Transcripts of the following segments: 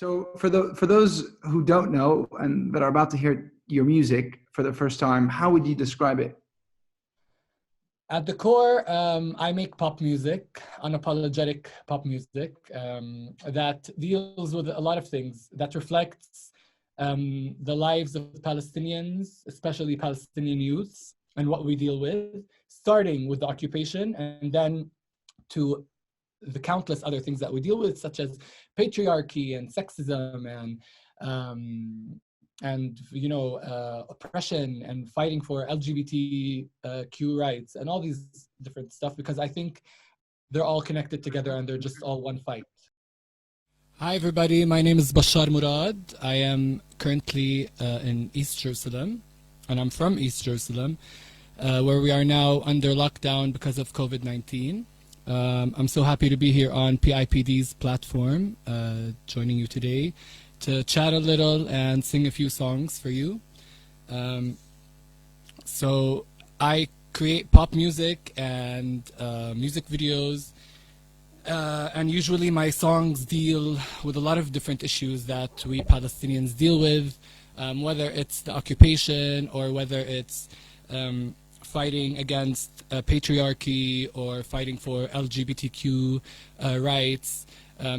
So for those who don't know and that are about to hear your music for the first time, how would you describe it? At the core, I make pop music, unapologetic pop music that deals with a lot of things, that reflects the lives of Palestinians, especially Palestinian youths, and what we deal with, starting with the occupation and then to the countless other things that we deal with, such as patriarchy and sexism and oppression and fighting for LGBTQ rights and all these different stuff, because I think they're all connected together and they're just all one fight. Hi everybody, my name is Bashar Murad. I am currently in East Jerusalem, and I'm from East Jerusalem, where we are now under lockdown because of COVID-19. I'm so happy to be here on PIPD's platform, joining you today to chat a little and sing a few songs for you. So I create pop music and music videos, and usually my songs deal with a lot of different issues that we Palestinians deal with, whether it's the occupation or whether it's fighting against patriarchy or fighting for LGBTQ rights,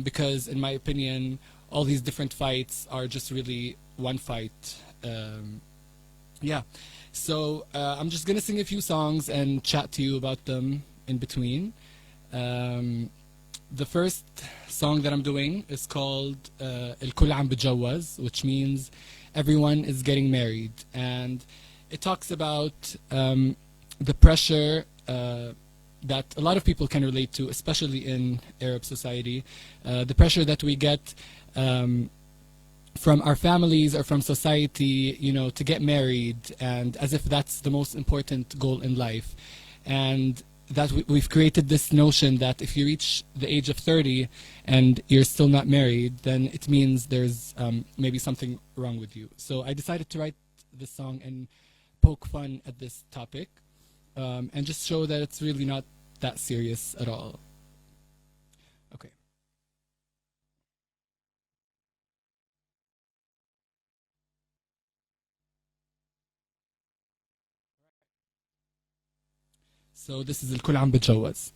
because in my opinion, all these different fights are just really one fight. So I'm just gonna sing a few songs and chat to you about them in between. The first song that I'm doing is called Ilkul Bitjawaz, which means everyone is getting married, and it talks about the pressure that a lot of people can relate to, especially in Arab society, the pressure that we get from our families or from society, to get married, and as if that's the most important goal in life. And that we've created this notion that if you reach the age of 30 and you're still not married, then it means there's maybe something wrong with you. So I decided to write this song and poke fun at this topic, and just show that it's really not that serious at all. Okay. So this is الكل عم بتجوز.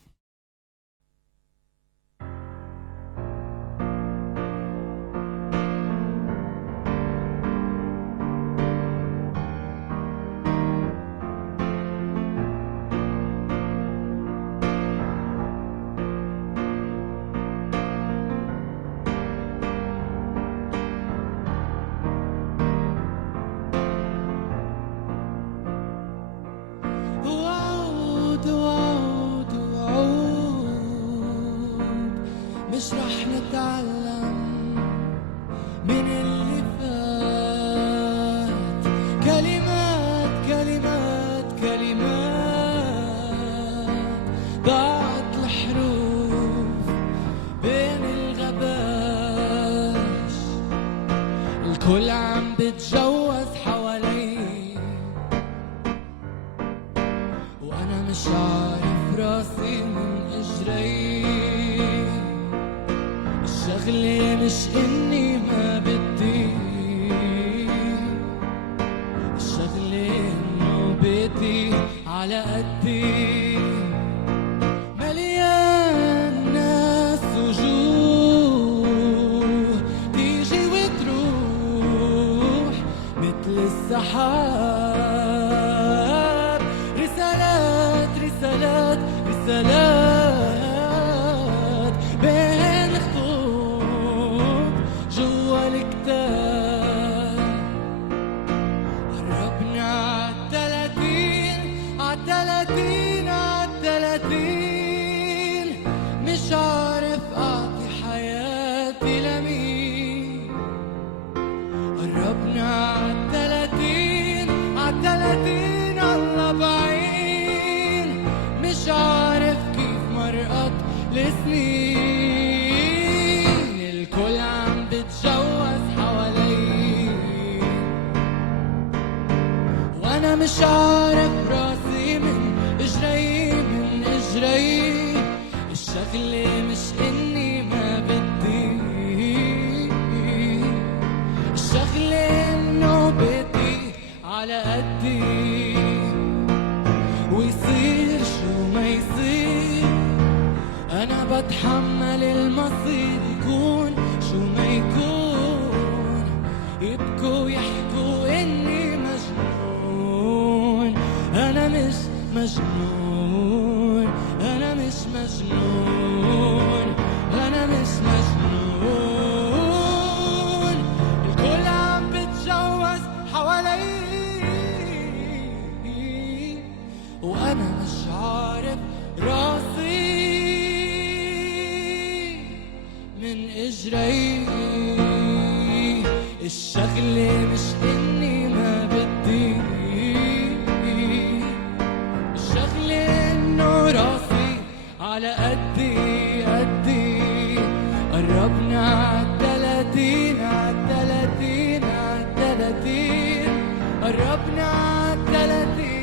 مش رح نتعلم من اللي فات، كلمات كلمات كلمات، ضاعت الحروف بين الغباش، الكل عم بتجوز حوالي وأنا مش عارف راسي من إجري. الشغلة مش إني ما بدي، الشغلة إنه بدي على قدي. مليان ناس وجوه تيجي وتروح مثل السحاب، رسالات رسالات رسالات بين خطوط جوا الكتاب. قربنا عالتلاتين عالتلاتين عالتلاتين، مش عارف أعطي حياتي لمين. قربنا عالتلاتين عالتلاتين عالربعين، مش عارف كيف مرقت لسنين. الكل عم بتجوز حوالي وانا مش عارف راسي من اجري من اجري. الشغلة مش اني ما بدي، على قدي ويصير شو ما يصير أنا بتحمل المصير يكون شو ما يكون يبكوا يحكوا إني مجنون أنا مش مجنون أنا مش مجنون أنا مش مجنون الكل عم بتجوز حوالي وأنا مش عارف راسي من إجري الشغلة مش إني ما بدي الشغلة إنه راسي على قدي قدي قربنا عالتلاتين عالتلاتين عالتلاتين قربنا عالتلاتين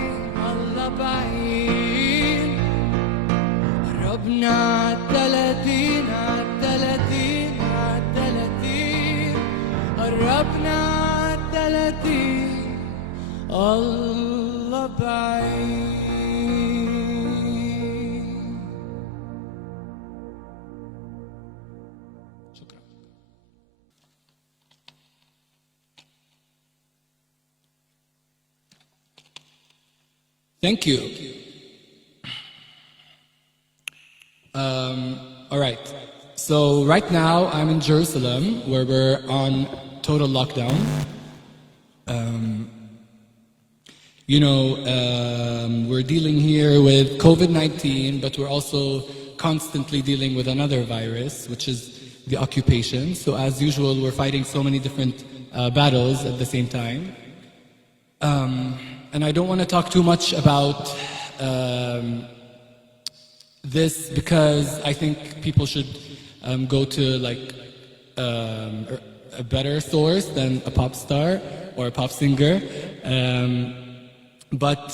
الله بعيد قربنا عالتلاتين عالتلاتين عالتلاتين قربنا عالتلاتين الله بعيد شكرا. Thank you. All right. So right now I'm in Jerusalem where we're on total lockdown. We're dealing here with COVID-19, but we're also constantly dealing with another virus, which is the occupation. So as usual, we're fighting so many different battles at the same time. And I don't want to talk too much about this because I think people should go to a better source than a pop star or a pop singer. But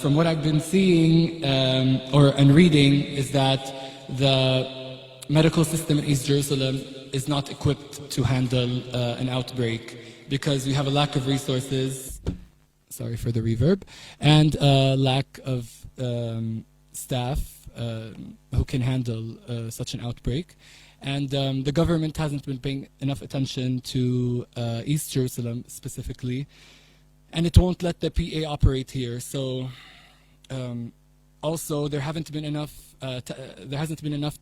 from what I've been seeing and reading is that the medical system in East Jerusalem is not equipped to handle an outbreak because we have a lack of resources, sorry for the reverb, and a lack of staff who can handle such an outbreak. And the government hasn't been paying enough attention to East Jerusalem specifically, and it won't let the PA operate here. So also there hasn't been enough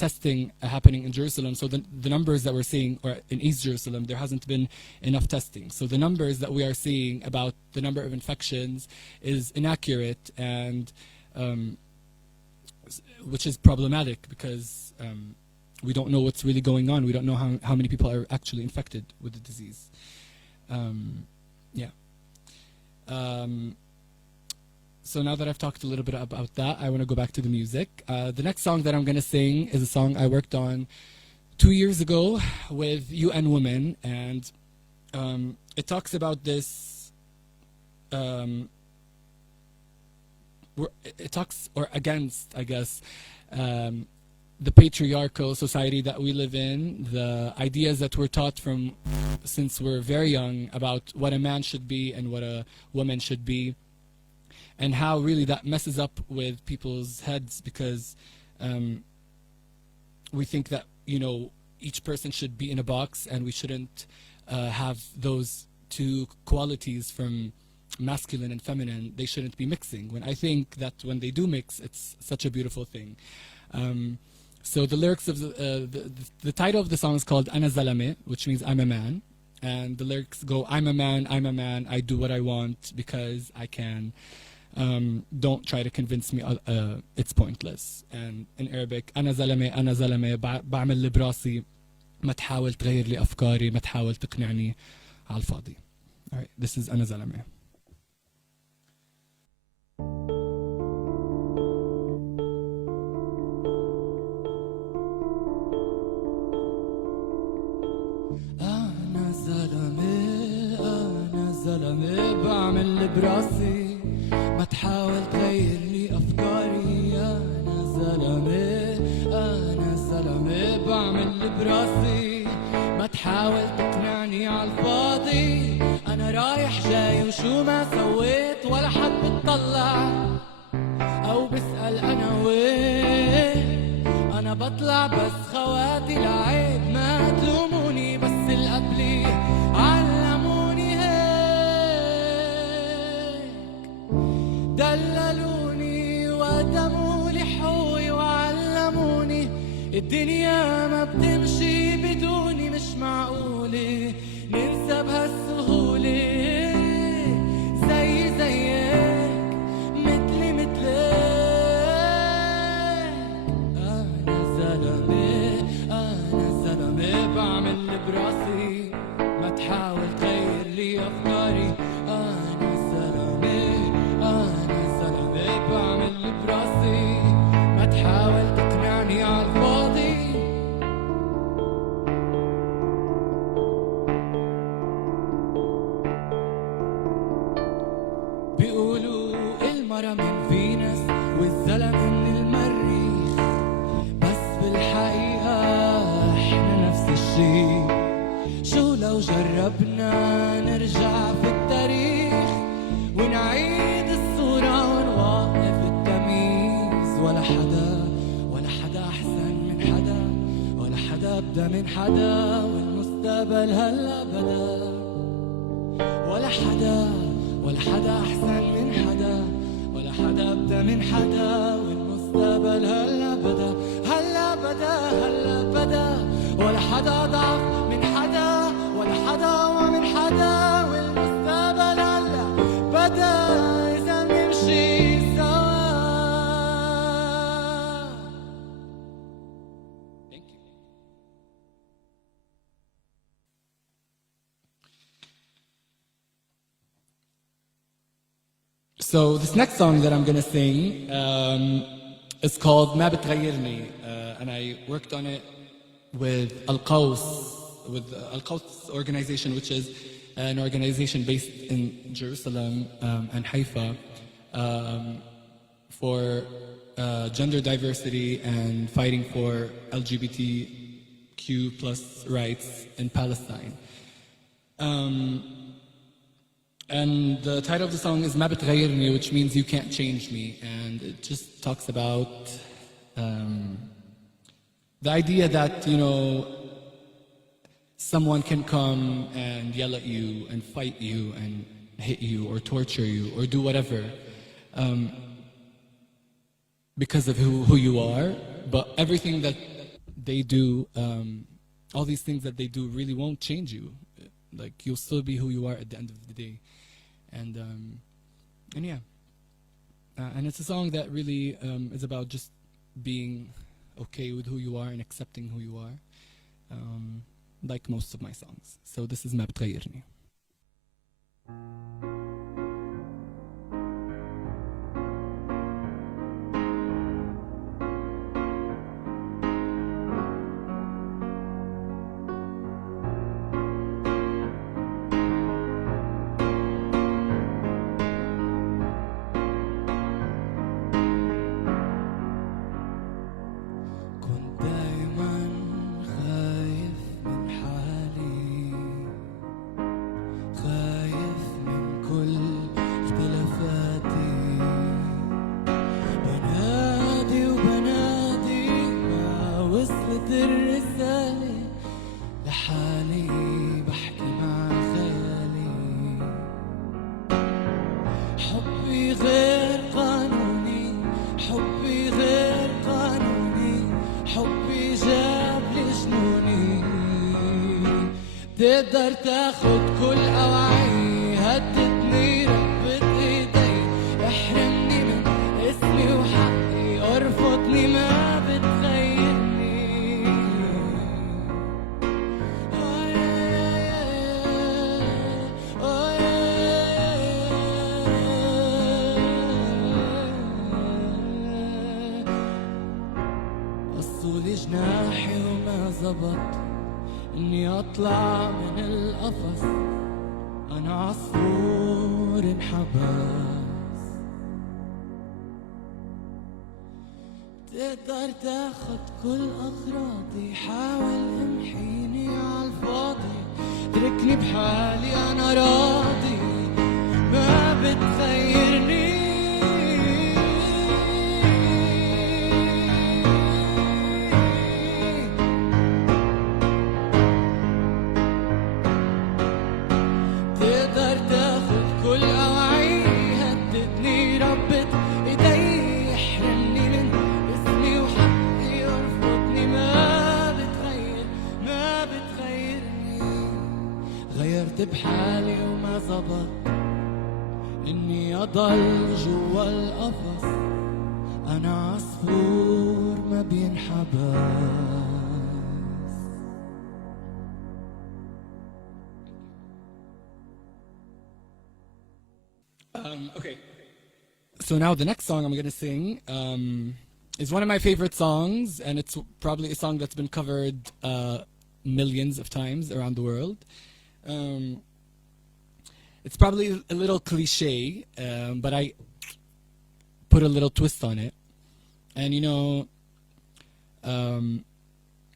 testing happening in Jerusalem. So the numbers that we're seeing, or in East Jerusalem, there hasn't been enough testing. So the numbers that we are seeing about the number of infections is inaccurate, and which is problematic because we don't know what's really going on. We don't know how many people are actually infected with the disease. So now that I've talked a little bit about that, I want to go back to the music. The next song that I'm going to sing is a song I worked on 2 years ago with UN Women, and it talks about this. It talks against, I guess, the patriarchal society that we live in, the ideas that we're taught from since we're very young about what a man should be and what a woman should be, and how really that messes up with people's heads because we think that, each person should be in a box and we shouldn't have those two qualities from masculine and feminine. They shouldn't be mixing, when I think that when they do mix, it's such a beautiful thing. So the lyrics of the title of the song is called Ana Zalameh, which means I'm a man, and the lyrics go, I'm a man, I do what I want because I can. Don't try to convince me it's pointless. And in Arabic, أنا زلمة بعمل اللي براسي ما تحاول تغير لي أفكاري ما تحاول تقنعني على الفاضي. All right, this is أنا زلمة. أنا زلمة بعمل اللي براسي ما تحاول تغير لي أفكاري. أنا زلمة بعمل اللي براسي ما تحاول تقنعني عالفاضي. أنا رايح جاي وشو ما سويت ولا حد بتطلع أو بسأل أنا وين. أنا بطلع بس خواتي لعيب ما تلوموني، بس القبلي علموني هيك. دللوني وقدمولي حقوقي وعلموني الدنيا ما بتمشي بدوني. مش معقولة ننسى بهالسهولة زي زيك مثلي مثلك. أنا زلمة بعمل براسي، ما تحاول تغير لي أفكاري. أنا زلمة بعمل براسي، ما تحاول تقنعني عالفاضي. بيقولوا المرة من فينس والزلمة من المريخ، بس بالحقيقة احنا نفس الشي. شو لو جربنا نرجع في التاريخ ونعيد الصورة ونوقف التمييز؟ ولا حدا أحسن من حدا، ولا حدا أبدأ من حدا، والمستقبل هلا بدا. ولا حدا أحسن من حدا، ولا حدا أبدأ من حدا، والمستقبل هلا بدا هلا بدا هلا بدا. ولا حدا أضعف من حدا، ولا حدا أقوى من حدا، والمستقبل هلا بدا إذا نمشي سوا. Thank you. So this next song that I'm gonna sing is called ما بتغيرني, and I worked on it with Al-Qaws organization, which is an organization based in Jerusalem and Haifa for gender diversity and fighting for LGBTQ plus rights in Palestine. And the title of the song is ما بتغيرني, which means you can't change me, and it just talks about the idea that, you know, someone can come and yell at you and fight you and hit you or torture you or do whatever because of who you are, but everything that they do, all these things that they do really won't change you. Like, you'll still be who you are at the end of the day. And yeah, and it's a song that really is about just being okay with who you are and accepting who you are, like most of my songs. So this is ما بتغيرني. تقدر تاخد كل أوعي، هددني ربط ايدي، احرمني من اسمي وحقي، ارفضني ما بتغيرني. قصولي جناحي وما زبط إني أطلع من القفص، أنا عصفور انحبس. تقدر تاخد كل أغراضي، حاول امحيني عالفاضي، اتركني بحالي أنا راضي. بتغيرني تقدر تاخد كل أوعي هدتني ربت إيدي يحرمني من اسمي وحقي يرفضني ما بتغيرني غيرت بحالي وما زبط إني أضل جوا القفص أنا عصفور ما بينحبس Okay. So now the next song I'm going to sing is one of my favorite songs, and it's probably a song that's been covered millions of times around the world. It's probably a little cliche, but I put a little twist on it. And you know,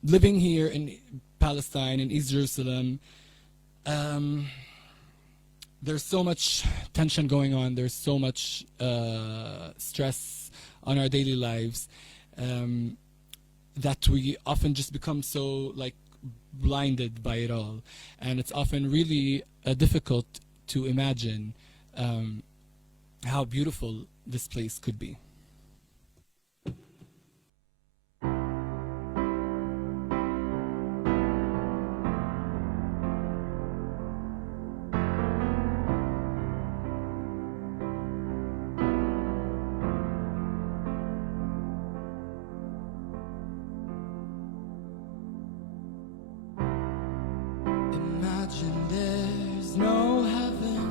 living here in Palestine, in East Jerusalem, there's so much tension going on. There's so much stress on our daily lives that we often just become so like blinded by it all, and it's often really difficult to imagine how beautiful this place could be. Imagine there's no heaven.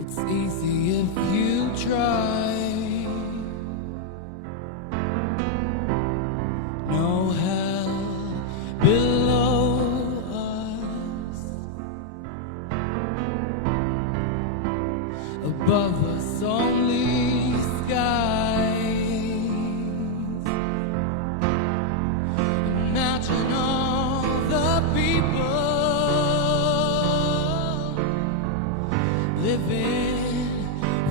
It's easy if you try. No hell below us. Above us only sky. Imagine all the people living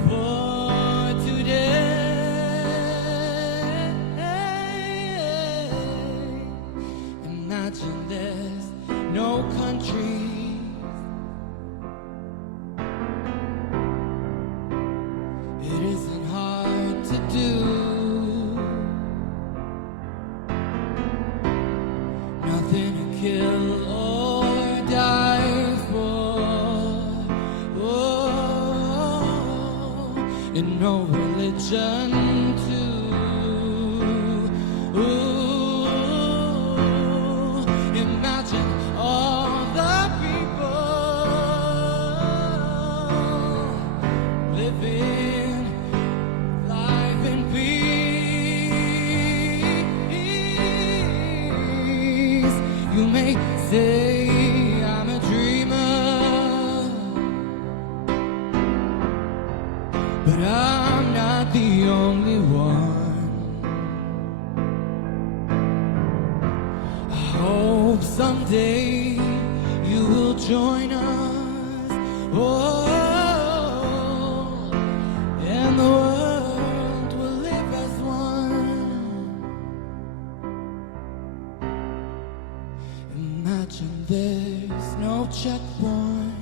for today. Imagine there's no countries. It isn't hard to do. Nothing to kill or die for. Oh, and no religion too. Ooh, imagine all the people living life in peace. You may say I'm a dreamer, but I'm not the only one. I hope someday you will join us. Oh, and the world will live as one. Imagine there's no checkpoints.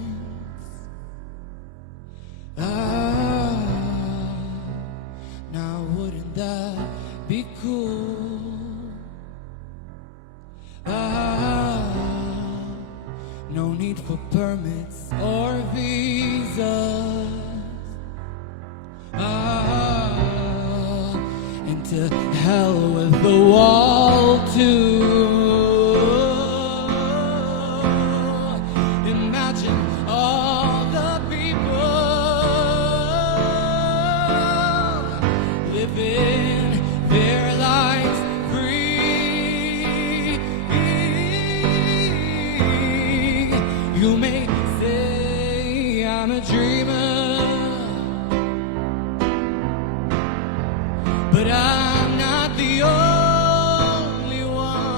Now wouldn't that be cool? No need for permits or visas. And to hell with the wall too. Imagine all the people living their lives free. You may say I'm a dreamer, but I'm not the only one.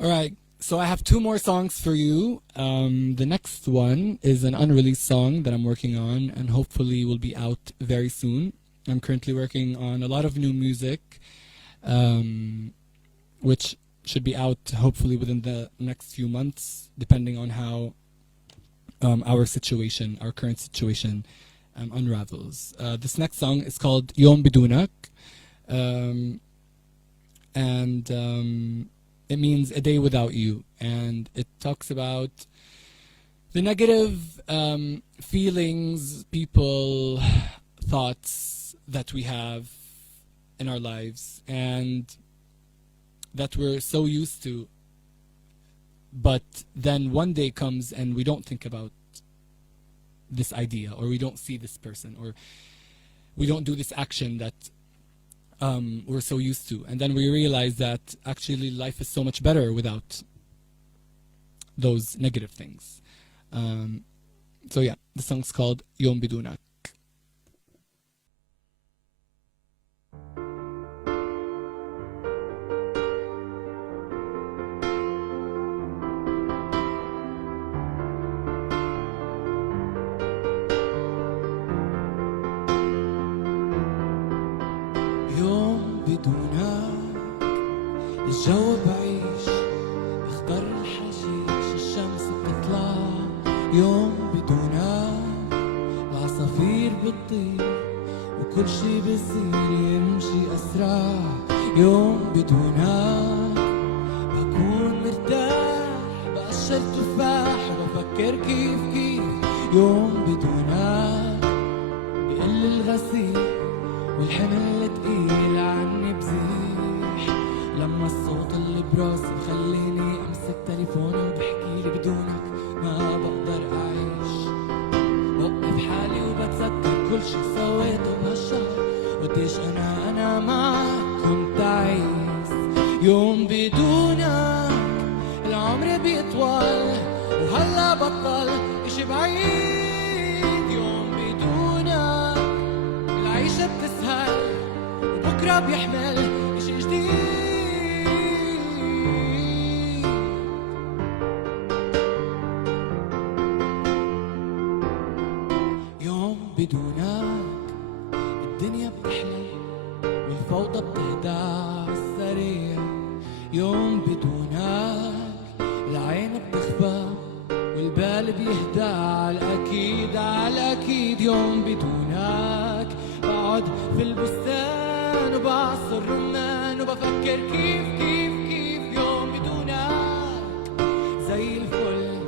All right. So I have two more songs for you. The next one is an unreleased song that I'm working on and hopefully will be out very soon. I'm currently working on a lot of new music, which should be out hopefully within the next few months, depending on how our current situation unravels. This next song is called Yom Bidonak, and it means a day without you, and it talks about the negative feelings, people, thoughts that we have in our lives and that we're so used to, but then one day comes and we don't think about this idea, or we don't see this person, or we don't do this action that we're so used to, and then we realize that actually life is so much better without those negative things. So yeah, the song's called Yom Bidonak. يوم بدونك الجو بعيش اخضر الحشيش الشمس بتطلع يوم بدونك العصافير بتطير وكل شي بصير يمشي أسرع يوم بدونك بكون مرتاح بقشر تفاح وبفكر كيف يوم بدونك بقل الغسيل والحمل تقيل عني بزيح لما الصوت اللي براسي بخليني امسك تليفوني وبحكيلي بدونك ما بقدر اعيش بوقف حالي وبتذكر كل شي سويته بهالشهر قديش انا معك كنت عايز يوم بدونك العمر بيطول وهلا بطل اشي بعيد يوم بدونك العيشة بتسهل وبكرة بيحمل إشي جديد يوم بدونك الدنيا بتحلى والفوضى بتهدى عالسريع يوم بدونك العين بتخفى والبال بيهدى عالأكيد يوم بدونك بقعد في البستان وبعصر رمان وبفكر كيف يوم بدونك زي الفل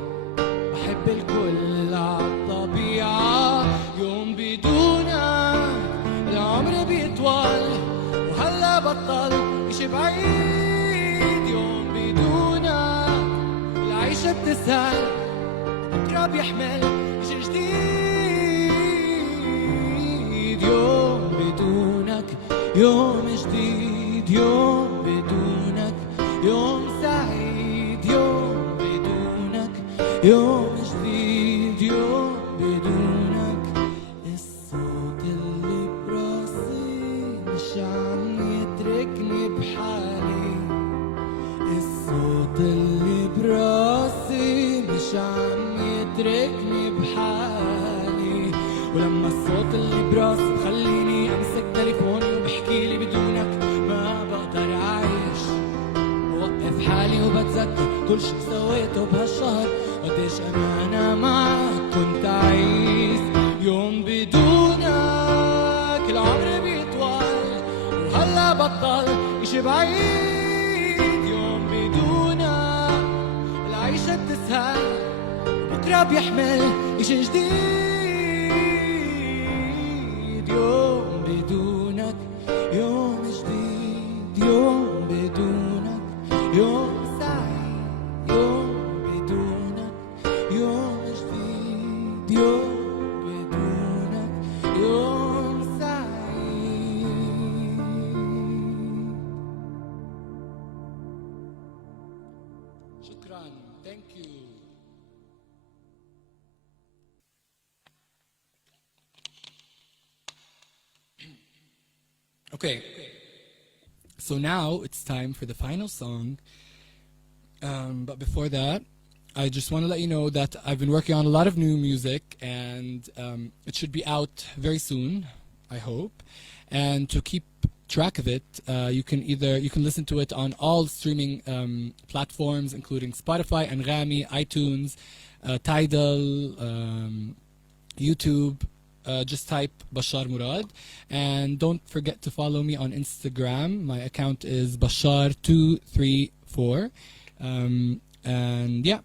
بحب الكل عالطبيعة يوم بدونك العمر بيطول وهلا بطل إشي بعيد يوم بدونك العيشة بتسهل بكرة بيحمل إشي جديد يوم بدونك يوم جديد يوم بدونك يوم سعيد يوم بدونك يوم جديد يوم بدونك الصوت اللي براسي مش عم يتركني بحالي الصوت اللي براسي مش عم يتركني بحالي ولما الصوت اللي براسي بخليني امسك تليفوني وبحكيلي بدونك ما بقدر اعيش بوقف حالي وبتذكر كل شي سويته بهالشهر قديش انا معك كنت عايز يوم بدونك العمر بيطول وهلا بطل اشي بعيد يوم بدونك العيشة بتسهل بكرة بيحمل إشي جديد يوم بدونك يوم جديد يوم بدونك يوم سعيد يوم بدونك يوم جديد يوم بدونك يوم سعيد شكرا. Thank you. Okay, so now it's time for the final song. But before that, I just want to let you know that I've been working on a lot of new music, and it should be out very soon, I hope. And to keep track of it, you can listen to it on all streaming platforms, including Spotify, Anghami, iTunes, Tidal, YouTube. Just type Bashar Murad, and don't forget to follow me on Instagram. My account is Bashar234, and yeah.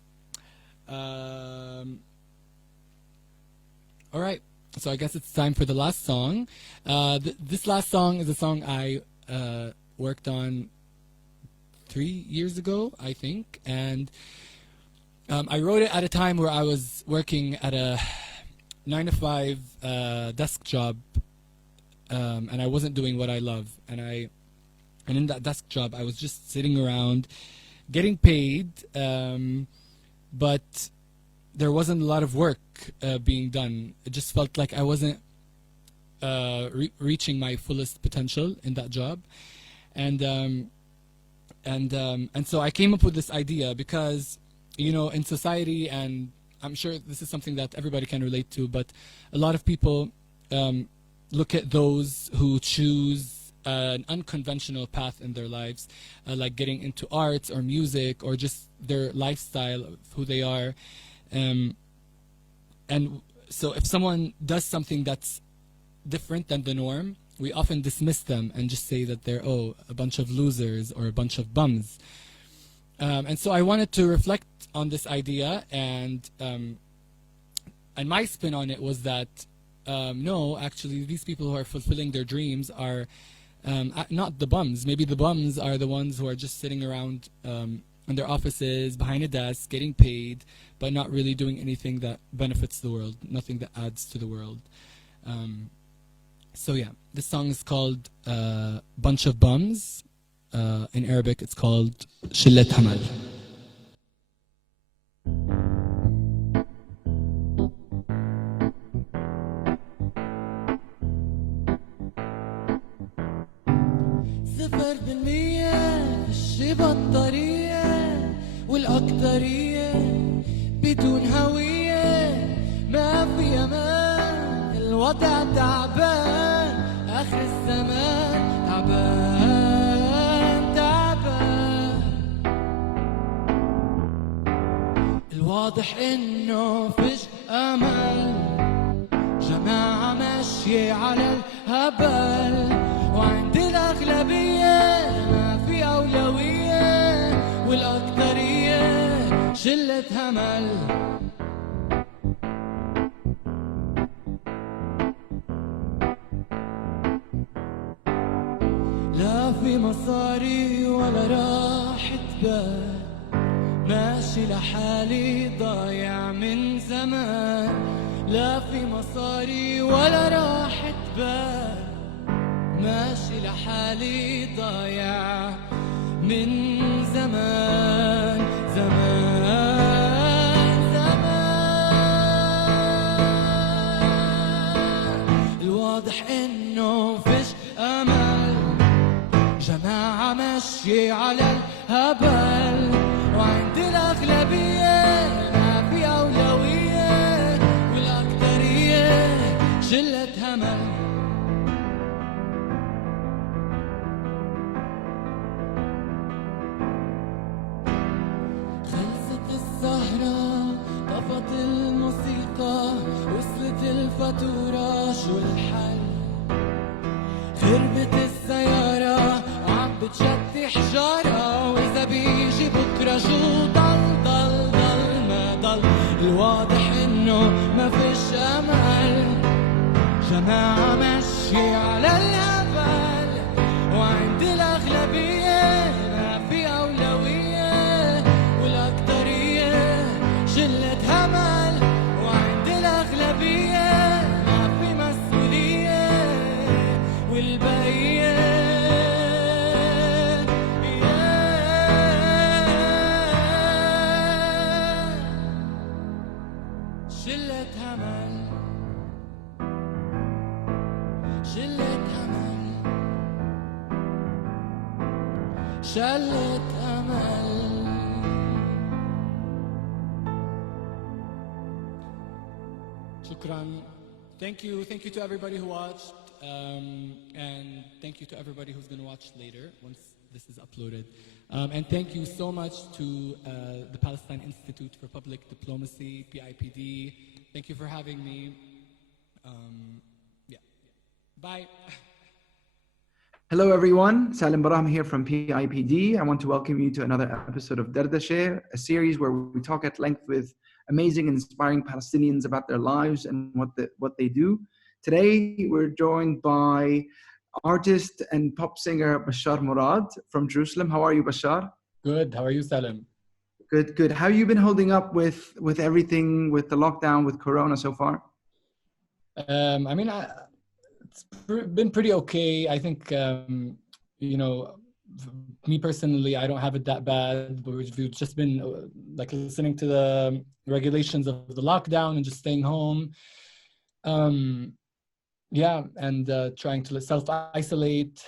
All right, so I guess it's time for the last song. This last song is a song I worked on 3 years ago, I think, and I wrote it at a time where I was working at a 9-to-5 desk job, and I wasn't doing what I love, and in that desk job I was just sitting around getting paid, but there wasn't a lot of work being done. It just felt like I wasn't reaching my fullest potential in that job, and so I came up with this idea because, you know, in society, and I'm sure this is something that everybody can relate to, but a lot of people look at those who choose an unconventional path in their lives, like getting into arts or music or just their lifestyle of who they are. And so if someone does something that's different than the norm, we often dismiss them and just say that they're, a bunch of losers or a bunch of bums. And so I wanted to reflect on this idea, and my spin on it was that no, actually, these people who are fulfilling their dreams are not the bums. Maybe the bums are the ones who are just sitting around in their offices, behind a desk, getting paid, but not really doing anything that benefits the world, nothing that adds to the world. So yeah, this song is called Bunch of Bums. In Arabic, it's called Shillet Hamal. صفر بالمية الشي بطارية والأكترية بدون هوية ما في أمان الوضع تعبان آخر الزمان تعبان تعبان الواضح إنه فيش أمل جماعة ماشية على الهبل وعند الأغلبية ما في أولوية والأكترية شلة همل لا في مصاري ولا راحة بال ماشي لحالي ضايع من زمان لا في مصاري ولا راحة بال ماشي لحالي ضايع من زمان زمان زمان الواضح انه فيش امل جماعة ماشية على الهبل وعند الاغلبية ما في اولوية والاكترية شلة همل طفت الموسيقى وصلت الفاتورة شو الحل خربت السيارة وعم بتشتي حجارة وإذا بيجي بكرة شو ضل ما ضل الواضح إنه ما فيش أمل جماعة ماشية على الهبل وعند الأغلبية ما في أولوية والأكترية شلة همل وعند الأغلبية ما في مسؤولية والبقية شلة همل شلة همل شلة همل shukran. Thank you to everybody who watched, and thank you to everybody who's going to watch later once this is uploaded. And thank you so much to the Palestine Institute for Public Diplomacy, PIPD. Thank you for having me. Yeah. Bye. Hello, everyone. Salim Barahma here from PIPD. I want to welcome you to another episode of Dardashe, a series where we talk at length with amazing and inspiring Palestinians about their lives and what they do. Today, we're joined by artist and pop singer Bashar Murad from Jerusalem. How are you, Bashar? Good. How are you, Salim? Good. How have you been holding up with everything, with the lockdown, with Corona so far? It's been pretty okay. I think, me personally, I don't have it that bad, but we've just been listening to the regulations of the lockdown and just staying home. And trying to self-isolate.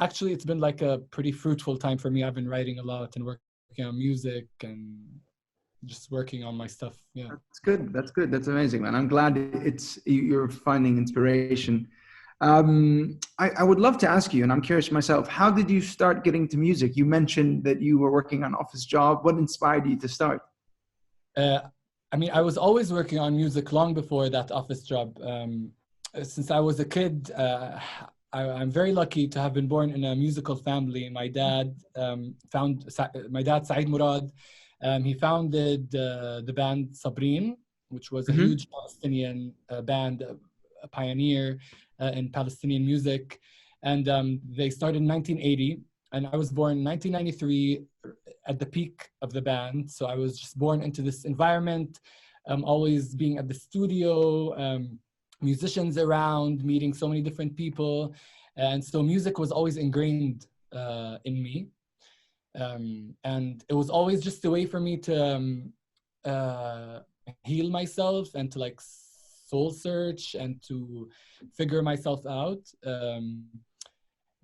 Actually, it's been like a pretty fruitful time for me. I've been writing a lot and working on music and just working on my stuff. Yeah. That's good. That's amazing, man. I'm glad you're finding inspiration. I would love to ask you, and I'm curious myself, how did you start getting to music? You mentioned that you were working on an office job. What inspired you to start? I was always working on music long before that office job. Since I was a kid, I'm very lucky to have been born in a musical family. My dad, Saeed Murad, he founded the band Sabreen, which was a huge Palestinian band, a pioneer in Palestinian music. And they started in 1980, and I was born in 1993 at the peak of the band. So I was just born into this environment, always being at the studio, musicians around, meeting so many different people. And so music was always ingrained in me. And it was always just a way for me to heal myself and to soul search and to figure myself out.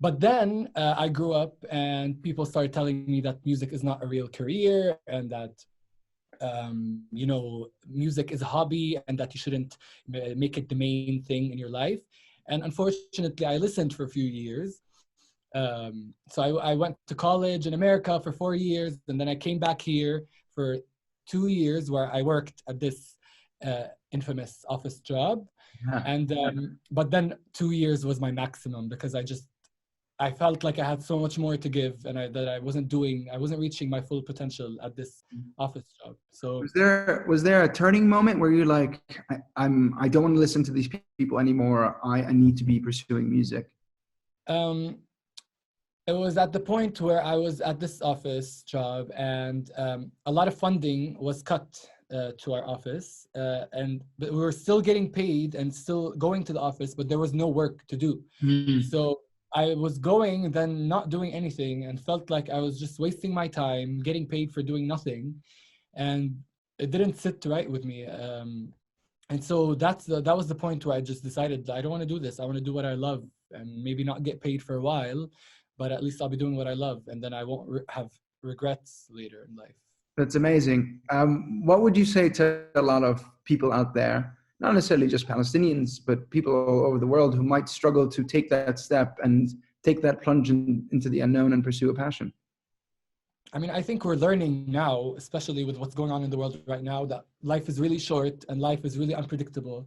But then I grew up and people started telling me that music is not a real career and that, music is a hobby and that you shouldn't make it the main thing in your life. And unfortunately, I listened for a few years. So I went to college in America for 4 years, and then I came back here for 2 years where I worked at this infamous office job. Yeah. And but then 2 years was my maximum because I felt like I had so much more to give, and that I wasn't reaching my full potential at this office job. So was there a turning moment where you're like, I don't want to listen to these people anymore. I need to be pursuing music? It was at the point where I was at this office job, and a lot of funding was cut to our office, but we were still getting paid and still going to the office, but there was no work to do. So I was going, then not doing anything, and felt like I was just wasting my time, getting paid for doing nothing, and it didn't sit right with me. And so that was the point where I just decided I don't want to do this. I want to do what I love, and maybe not get paid for a while, but at least I'll be doing what I love, and then I won't have regrets later in life. That's amazing. What would you say to a lot of people out there, not necessarily just Palestinians, but people all over the world who might struggle to take that step and take that plunge into the unknown and pursue a passion? I think we're learning now, especially with what's going on in the world right now, that life is really short and life is really unpredictable.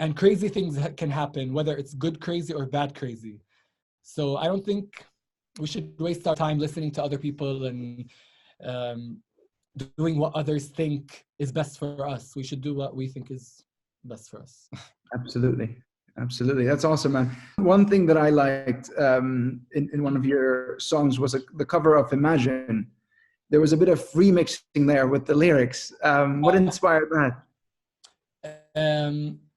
And crazy things can happen, whether it's good crazy or bad crazy. So I don't think we should waste our time listening to other people and doing what others think is best for us. We should do what we think is best for us. Absolutely. That's awesome, man. One thing that I liked in one of your songs was the cover of Imagine. There was a bit of remixing there with the lyrics. What inspired that?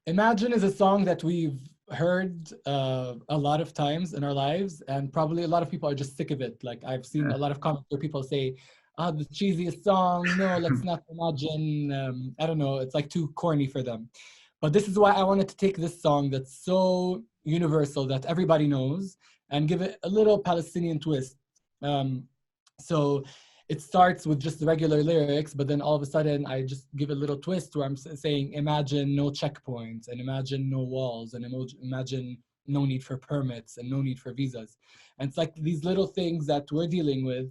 Imagine is a song that we've heard a lot of times in our lives, and probably a lot of people are just sick of it. I've seen a lot of comments where people say, the cheesiest song, no, let's not imagine. I don't know, it's too corny for them. But this is why I wanted to take this song that's so universal that everybody knows and give it a little Palestinian twist. So it starts with just the regular lyrics, but then all of a sudden I just give a little twist where I'm saying, imagine no checkpoints, and imagine no walls, and imagine no need for permits and no need for visas. And it's like these little things that we're dealing with,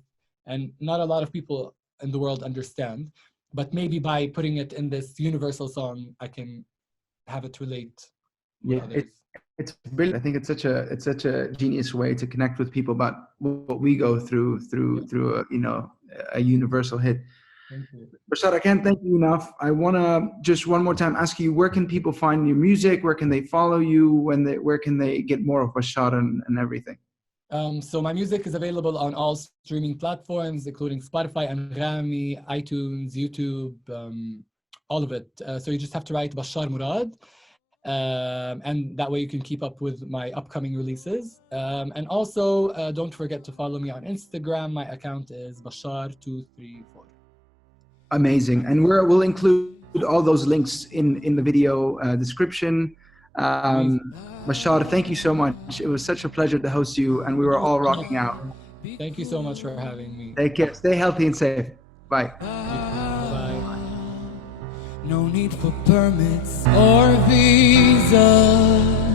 and not a lot of people in the world understand, but maybe by putting it in this universal song, I can have it relate with others. It's brilliant. I think it's such a genius way to connect with people about what we go through a universal hit. Thank you. Bashar, I can't thank you enough. I want to just one more time ask you, where can people find your music? Where can they follow you? Where can they get more of Bashar and everything? So my music is available on all streaming platforms, including Spotify, Anghami, iTunes, YouTube, all of it. So you just have to write Bashar Murad. And that way you can keep up with my upcoming releases. And also, don't forget to follow me on Instagram. My account is Bashar234. Amazing. And we'll include all those links in the video description. Bashar, thank you so much. It was such a pleasure to host you, and we were all rocking out. Thank you so much for having me. Take care. Stay healthy and safe. Bye. Bye-bye. No need for permits or visas.